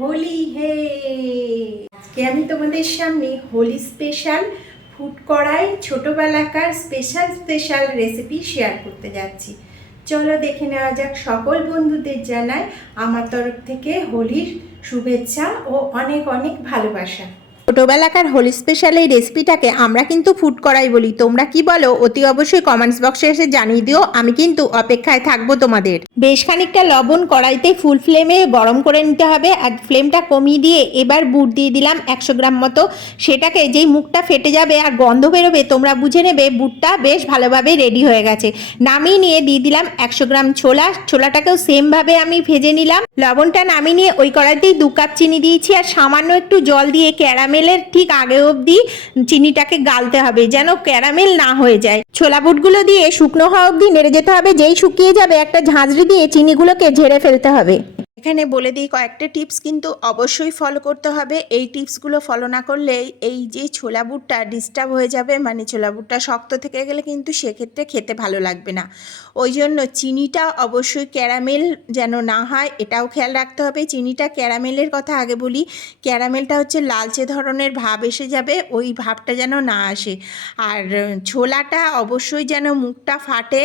হোলি হে। আজকে আমি তোমাদের সামনে হোলি স্পেশাল ফুড কড়াই, ছোটোবেলাকার স্পেশাল স্পেশাল রেসিপি শেয়ার করতে যাচ্ছি। চলো দেখে নেওয়া যাক সকল বন্ধুদের জানাই আমার তরফ থেকে হোলির শুভেচ্ছা ও অনেক অনেক ভালোবাসা। ছোটোবেলাকার হোলি স্পেশাল এই রেসিপিটাকে আমরা কিন্তু ফুড করাই বলি। তোমরা কি বলো? অতি অবশ্যই কমেন্টস বক্সে এসে জানিয়ে দিও। আমি কিন্তু অপেক্ষায় থাকব তোমাদের। বেশ খানিকটা লবণ কড়াইতে ফুল ফ্লেমে গরম করে নিতে হবে আর ফ্লেমটা কমিয়ে দিয়ে এবার বুট দিয়ে দিলাম একশো গ্রাম মতো। সেটাকে যেই মুখটা ফেটে যাবে আর গন্ধ বেরোবে তোমরা বুঝে নেবে বুটটা বেশ ভালোভাবে রেডি হয়ে গেছে। নামিয়ে নিয়ে দিয়ে দিলাম একশো গ্রাম ছোলা। ছোলাটাকেও সেমভাবে আমি ভেজে নিলাম। লবণটা নামিয়ে নিয়ে ওই কড়াইতেই দু কাপ চিনি দিয়েছি আর সামান্য একটু জল দিয়ে ক্যারামেলের ঠিক আগে অবধি চিনিটাকে গালতে হবে যেন ক্যারামেল না হয়ে যায়। ছোলা বুটগুলো দিয়ে শুকনো হওয়া অবধি নেড়ে যেতে হবে। যেই শুকিয়ে যাবে, একটা ঝাঁঝরি দিয়ে চিনিগুলোকে ঝেড়ে ফেলতে হবে। এখানে বলে দিই কয়েকটা টিপস কিন্তু অবশ্যই ফলো করতে হবে। এই টিপসগুলো ফলো না করলে এই যে ছোলা বুটটা ডিস্টার্ব হয়ে যাবে মানে ছোলা বুটটা শক্ত থেকে গেলে কিন্তু সেক্ষেত্রে খেতে ভালো লাগবে না। ওই জন্য চিনিটা অবশ্যই ক্যারামেল যেন না হয়, এটাও খেয়াল রাখতে হবে। চিনিটা ক্যারামেলের কথা আগে বলি ক্যারামেলটা হচ্ছে লালচে ধরনের ভাব এসে যাবে, ওই ভাবটা যেন না আসে। আর ছোলাটা অবশ্যই যেন মুখটা ফাটে,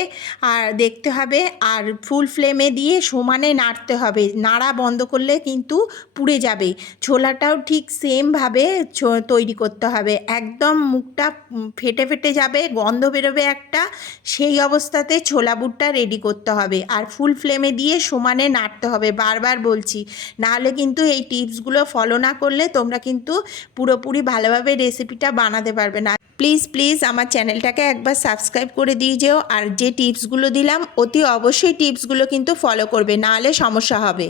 আর দেখতে হবে, আর ফুল ফ্লেমে দিয়ে সমানে নাড়তে হবে। নাড়া বন্ধ করলে কিন্তু পুড়ে যাবে। ছোলাটাও ঠিক সেমভাবে তৈরি করতে হবে। একদম মুখটা ফেটে ফেটে যাবে, গন্ধ বেরোবে একটা, সেই অবস্থাতে ছোলা বুটটা রেডি করতে হবে। আর ফুল ফ্লেমে দিয়ে সমানে নাড়তে হবে। বারবার বলছি, নাহলে কিন্তু এই টিপসগুলো ফলো না করলে তোমরা কিন্তু পুরোপুরি ভালোভাবে রেসিপিটা বানাতে পারবে না। প্লিজ প্লিজ আমার চ্যানেলটাকে একবার সাবস্ক্রাইব করে দিয়ে যেও। আর যে টিপসগুলো দিলাম, অতি অবশ্যই টিপসগুলো কিন্তু ফলো করবে, নাহলে সমস্যা হবে।